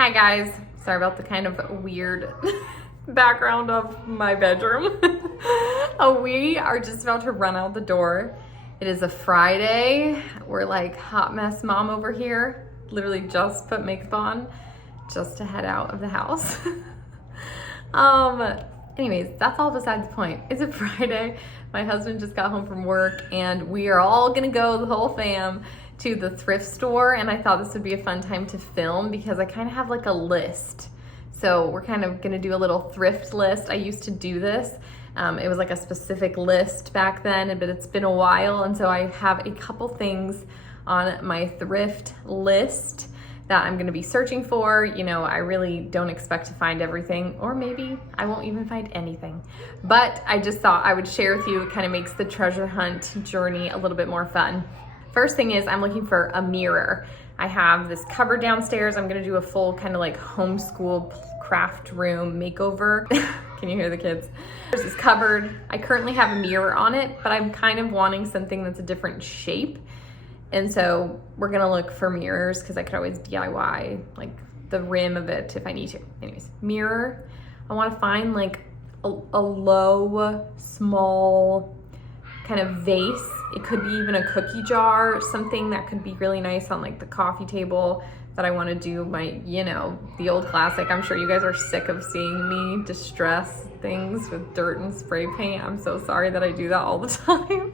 Hi guys, sorry about the kind of weird background of my bedroom. We are just about to run out the door. It is a Friday. We're like hot mess mom over here. Literally just put makeup on just to head out of the house. Anyways, that's all besides the point. It's a Friday. My husband just got home from work and we are all gonna go, the whole fam, to the thrift store, and I thought this would be a fun time to film because I kind of have like a list. So we're kind of gonna do a little thrift list. I used to do this. It was like a specific list back then, but it's been a while, and so I have a couple things on my thrift list that I'm gonna be searching for. You know, I really don't expect to find everything, or maybe I won't even find anything. But I just thought I would share with you. It kind of makes the treasure hunt journey a little bit more fun. First thing is I'm looking for a mirror. I have this cupboard downstairs. I'm gonna do a full kind of like homeschool craft room makeover. Can you hear the kids? There's this cupboard. I currently have a mirror on it, but I'm kind of wanting something that's a different shape. And so we're gonna look for mirrors because I could always DIY like the rim of it if I need to. Anyways, mirror. I wanna find like a low, small kind of vase. It could be even a cookie jar, something that could be really nice on like the coffee table that I want to do my, you know, the old classic. I'm sure you guys are sick of seeing me distress things with dirt and spray paint. I'm so sorry that I do that all the time.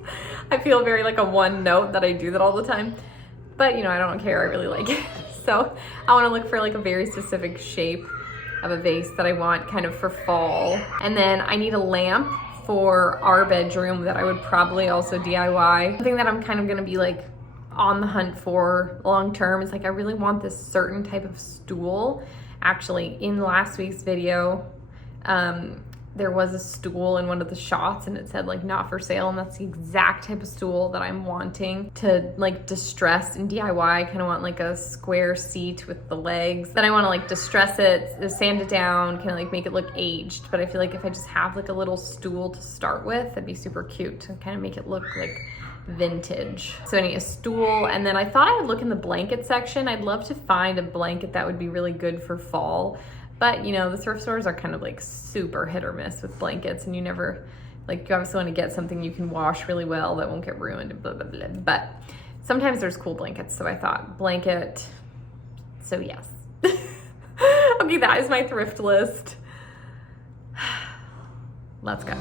I feel very like a one note that I do that all the time, but you know, I don't care. I really like it. So I want to look for like a very specific shape of a vase that I want kind of for fall. And then I need a lamp for our bedroom that I would probably also DIY. Something that I'm kind of gonna be like on the hunt for long term is like I really want this certain type of stool. Actually, in last week's video, there was a stool in one of the shots and it said like not for sale, and that's the exact type of stool that I'm wanting to like distress and DIY. I kind of want like a square seat with the legs. Then I want to like distress it, sand it down, kind of like make it look aged. But I feel like if I just have like a little stool to start with, that'd be super cute to kind of make it look like vintage. So I need a stool, and then I thought I would look in the blanket section. I'd love to find a blanket that would be really good for fall. But you know, the thrift stores are kind of like super hit or miss with blankets, and you never, like, you obviously want to get something you can wash really well that won't get ruined and blah, blah, blah. But sometimes there's cool blankets, so I thought blanket, so yes. Okay, that is my thrift list. Let's go.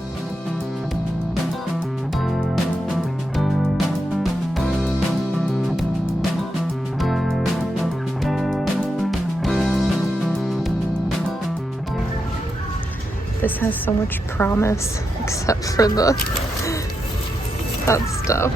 This has so much promise, except for that stuff.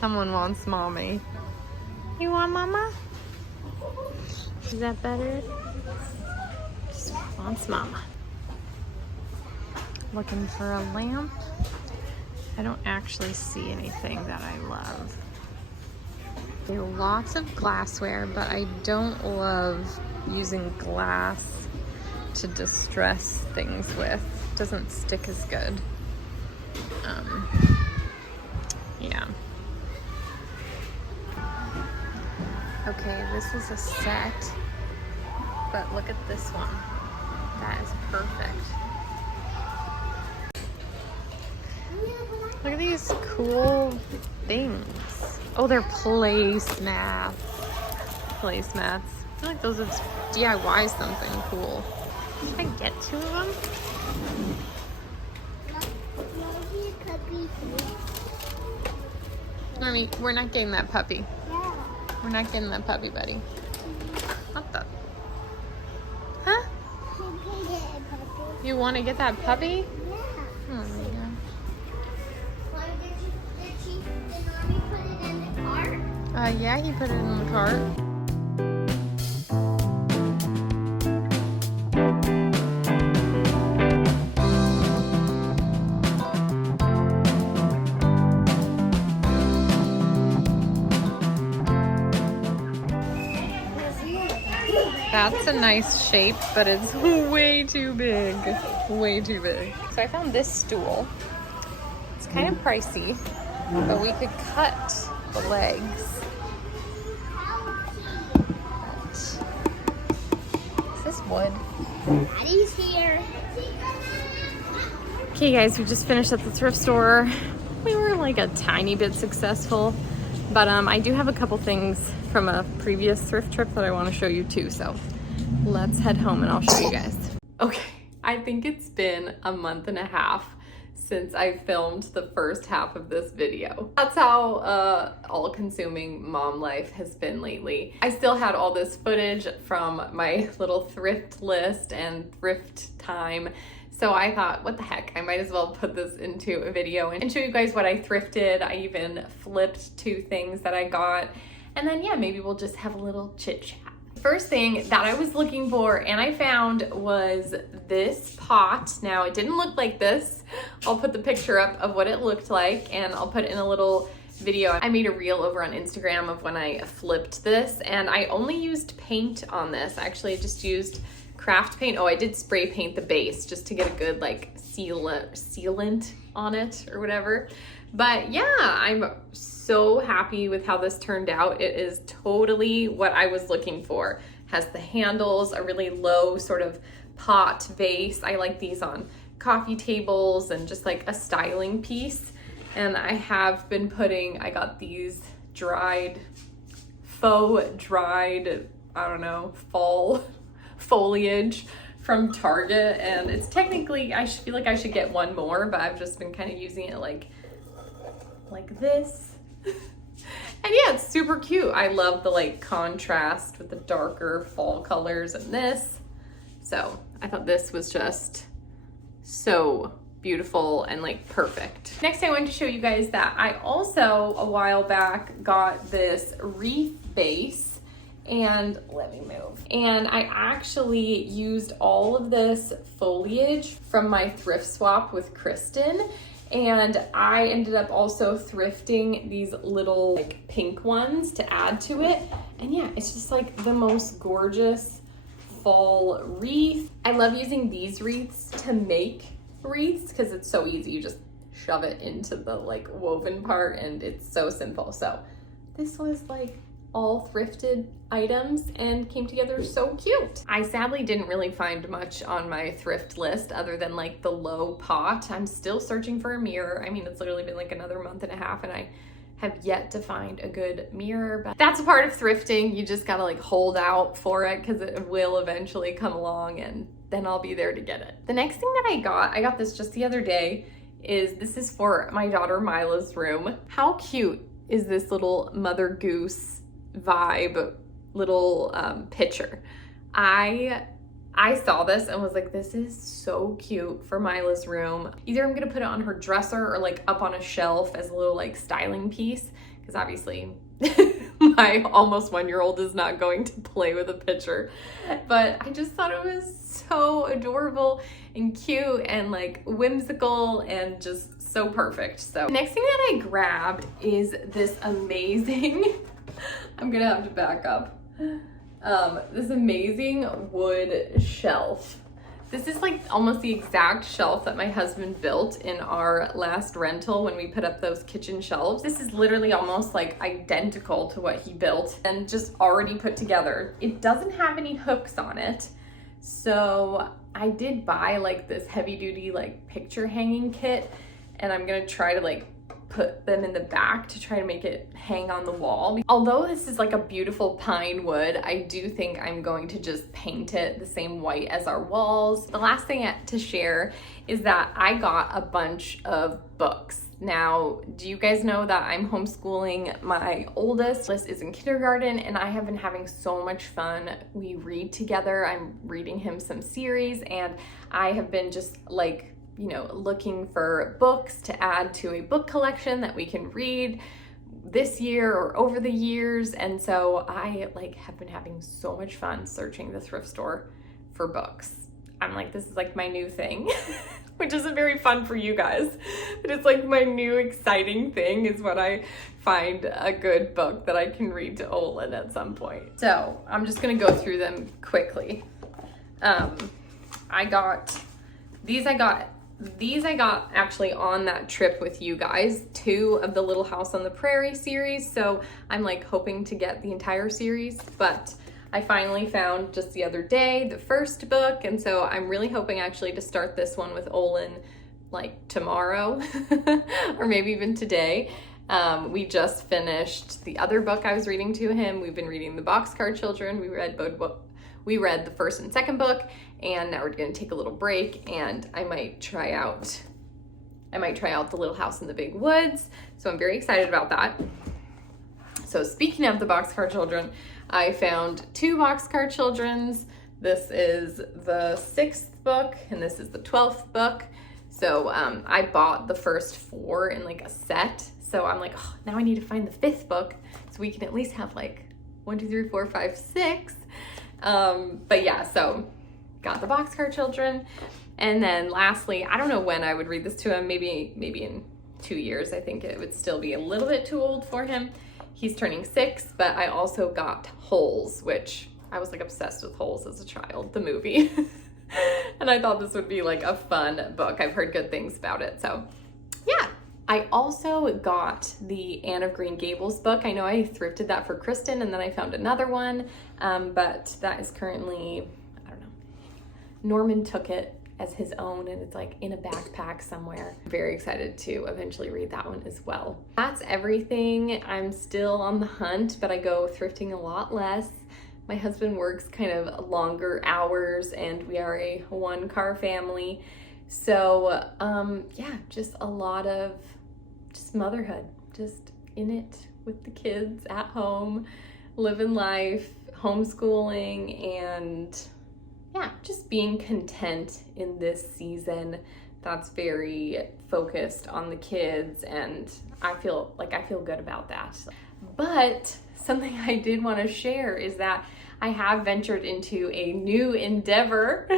Someone wants mommy. You want mama? Is that better? Just wants mama. Looking for a lamp. I don't actually see anything that I love. There are lots of glassware, but I don't love using glass to distress things with. It doesn't stick as good. Yeah. Okay, this is a set, but look at this one. That is perfect. Look at these cool things. Oh, they're placemats. Placemats. I feel like those would DIY something cool. Should I get 2 of them? I mean, we're not getting that puppy. We're not getting that puppy, buddy. What the? Huh? You want to get that puppy? Yeah. Oh my god. Did Mommy put it in the cart? Yeah, he put it in the cart. That's a nice shape, but it's way too big. Way too big. So I found this stool. It's kind of pricey, but we could cut the legs. Is this wood? Daddy's here. Okay guys, we just finished at the thrift store. We were like a tiny bit successful, but I do have a couple things from a previous thrift trip that I want to show you too, so let's head home and I'll show you guys. Okay, I think it's been a month and a half since I filmed the first half of this video. That's how all-consuming mom life has been lately. I still had all this footage from my little thrift list and thrift time, so I thought, what the heck, I might as well put this into a video and show you guys what I thrifted. I even flipped 2 things that I got, and then yeah, maybe we'll just have a little chit chat. First thing that I was looking for and I found was this pot. Now it didn't look like this. I'll put the picture up of what it looked like and I'll put in a little video. I made a reel over on Instagram of when I flipped this, and I only used paint on this. Actually, I just used craft paint. Oh, I did spray paint the base just to get a good like sealant on it or whatever. But yeah, I'm so happy with how this turned out. It is totally what I was looking for. Has the handles, a really low sort of pot vase. I like these on coffee tables and just like a styling piece. And I have been I got these faux dried, I don't know, fall foliage from Target, and it's technically, I feel like I should get one more, but I've just been kind of using it like this. And yeah, it's super cute. I love the like contrast with the darker fall colors and this. So I thought this was just so beautiful and like perfect. Next, I wanted to show you guys that I also a while back got this wreath base, and let me move. And I actually used all of this foliage from my thrift swap with Kristen. And I ended up also thrifting these little like pink ones to add to it. And yeah, it's just like the most gorgeous fall wreath. I love using these wreaths to make wreaths because it's so easy. You just shove it into the like woven part and it's so simple. So this was like all thrifted items and came together so cute. I sadly didn't really find much on my thrift list other than like the low pot. I'm still searching for a mirror. I mean, it's literally been like another month and a half and I have yet to find a good mirror, but that's a part of thrifting. You just gotta like hold out for it because it will eventually come along and then I'll be there to get it. The next thing that I got this just the other day, this is for my daughter Mila's room. How cute is this little Mother Goose vibe little picture? I saw this and was like, this is so cute for Mila's room. Either I'm gonna put it on her dresser or like up on a shelf as a little like styling piece, because obviously my almost 1-year-old is not going to play with a picture. But I just thought it was so adorable and cute and like whimsical and just so perfect. So the next thing that I grabbed is this amazing I'm gonna have to back up. This amazing wood shelf. This is like almost the exact shelf that my husband built in our last rental when we put up those kitchen shelves. This is literally almost like identical to what he built and just already put together. It doesn't have any hooks on it. So I did buy like this heavy duty like picture hanging kit, and I'm gonna try to like put them in the back to try to make it hang on the wall. Although this is like a beautiful pine wood, I do think I'm going to just paint it the same white as our walls. The last thing to share is that I got a bunch of books. Now, do you guys know that I'm homeschooling my oldest? Liz is in kindergarten and I have been having so much fun. We read together. I'm reading him some series and I have been just like, you know, looking for books to add to a book collection that we can read this year or over the years. And so I like have been having so much fun searching the thrift store for books. I'm like, this is like my new thing, which isn't very fun for you guys, but it's like my new exciting thing is when I find a good book that I can read to Olin at some point. So I'm just gonna go through them quickly. I got these actually on that trip with you guys, 2 of the Little House on the Prairie series. So I'm like hoping to get the entire series, but I finally found just the other day the first book. And so I'm really hoping actually to start this one with Olin like tomorrow or maybe even today. We just finished the other book I was reading to him. We've been reading The Boxcar Children. We read the first and second book, and now we're gonna take a little break, and I might try out The Little House in the Big Woods. So I'm very excited about that. So speaking of The Boxcar Children, I found 2 Boxcar Children's. This is the 6th book, and this is the 12th book. So I bought the first 4 in like a set. So I'm like, oh, now I need to find the 5th book so we can at least have like 1, 2, 3, 4, 5, 6. But yeah, so got the Boxcar Children. And then lastly, I don't know when I would read this to him, maybe in 2 years. I think it would still be a little bit too old for him. He's turning 6, but I also got Holes, which I was like obsessed with Holes as a child, the movie. And I thought this would be like a fun book. I've heard good things about it. So yeah. I also got the Anne of Green Gables book. I know I thrifted that for Kristen, and then I found another one, but that is currently, I don't know, Norman took it as his own, and it's like in a backpack somewhere. I'm very excited to eventually read that one as well. That's everything. I'm still on the hunt, but I go thrifting a lot less. My husband works kind of longer hours, and we are a 1-car family. So yeah, just a lot of just motherhood, just in it with the kids at home, living life, homeschooling, and yeah, just being content in this season that's very focused on the kids, and I feel good about that. But something I did want to share is that I have ventured into a new endeavor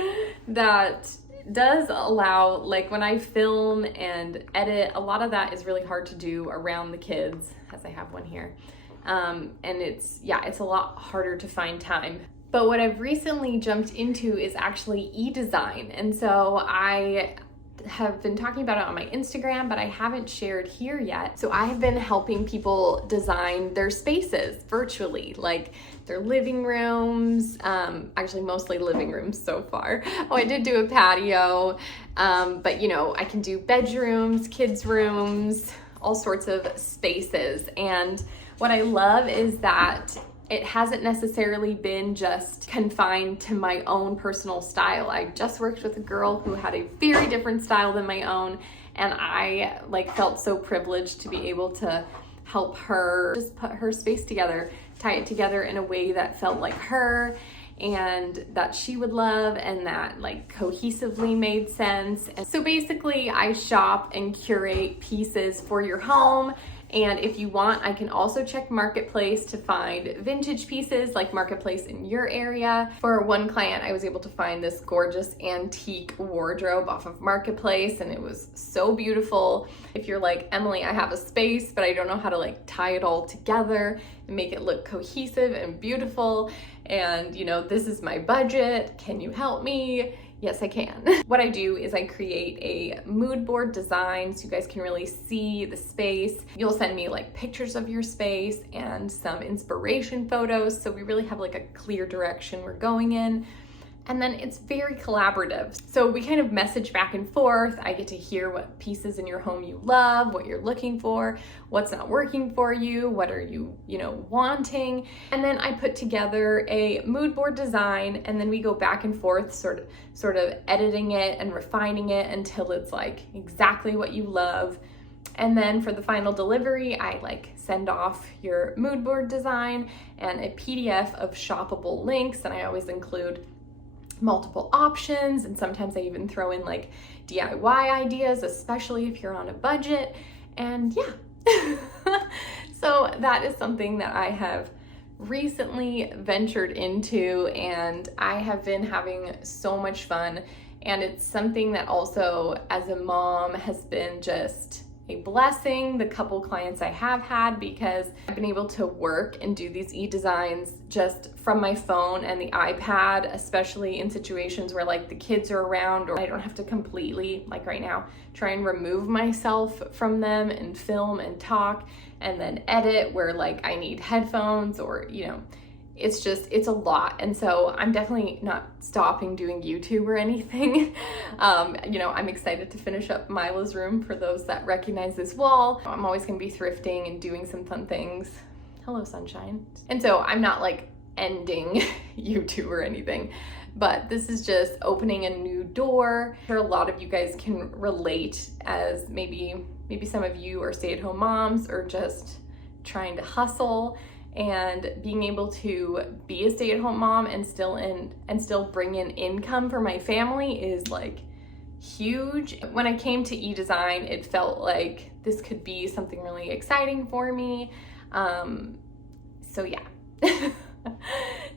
that does allow, like when I film and edit, a lot of that is really hard to do around the kids, as I have one here. And it's a lot harder to find time. But what I've recently jumped into is actually e-design. And so I have been talking about it on my Instagram, but I haven't shared here yet. So I have been helping people design their spaces virtually, like their living rooms, actually mostly living rooms so far. Oh, I did do a patio, but you know, I can do bedrooms, kids' rooms, all sorts of spaces. And what I love is that it hasn't necessarily been just confined to my own personal style. I just worked with a girl who had a very different style than my own, and I felt so privileged to be able to help her just put her space together, tie it together in a way that felt like her and that she would love, and that cohesively made sense. And so basically I shop and curate pieces for your home. And if you want, I can also check Marketplace to find vintage pieces, like Marketplace in your area. For one client, I was able to find this gorgeous antique wardrobe off of Marketplace, and it was so beautiful. If you're like, Emily, I have a space, but I don't know how to tie it all together and make it look cohesive and beautiful, and this is my budget, can you help me? Yes, I can. What I do is I create a mood board design so you guys can really see the space. You'll send me pictures of your space and some inspiration photos, so we really have a clear direction we're going in. And then it's very collaborative. So we kind of message back and forth. I get to hear what pieces in your home you love, what you're looking for, what's not working for you, what are you, wanting. And then I put together a mood board design, and then we go back and forth, sort of editing it and refining it until it's exactly what you love. And then for the final delivery, I send off your mood board design and a PDF of shoppable links, and I always include multiple options, and sometimes I even throw in DIY ideas, especially if you're on a budget. And yeah, so that is something that I have recently ventured into, and I have been having so much fun. And it's something that also, as a mom, has been just a blessing, the couple clients I have had, because I've been able to work and do these e-designs just from my phone and the iPad, especially in situations where like the kids are around, or I don't have to completely, like right now, try and remove myself from them and film and talk and then edit where like I need headphones, or it's a lot. And so I'm definitely not stopping doing YouTube or anything. I'm excited to finish up Mila's room, for those that recognize this wall. I'm always gonna be thrifting and doing some fun things. Hello, sunshine. And so I'm not like ending YouTube or anything, but this is just opening a new door. I'm sure a lot of you guys can relate, as maybe some of you are stay-at-home moms or just trying to hustle. And being able to be a stay-at-home mom and still bring in income for my family is like huge. When I came to e-design, it felt like this could be something really exciting for me. So yeah,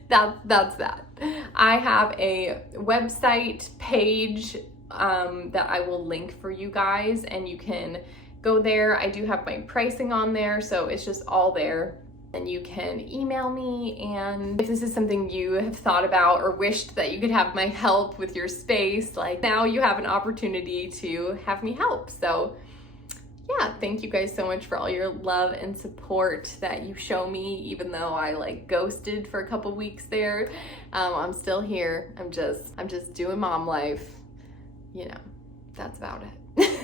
that's that. I have a website page that I will link for you guys, and you can go there. I do have my pricing on there, so it's just all there. And you can email me, and if this is something you have thought about or wished that you could have my help with your space, like now you have an opportunity to have me help. So yeah, thank you guys so much for all your love and support that you show me, even though I like ghosted for a couple weeks there. I'm still here. I'm just doing mom life. That's about it.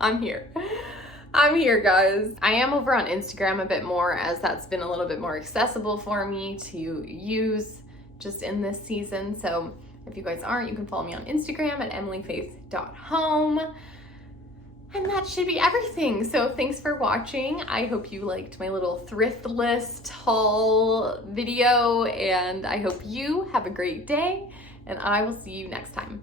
I'm here, guys. I am over on Instagram a bit more, as that's been a little bit more accessible for me to use just in this season. So if you guys aren't, you can follow me on Instagram at emilyfaith.home. And that should be everything. So thanks for watching. I hope you liked my little thrift list haul video, and I hope you have a great day, and I will see you next time.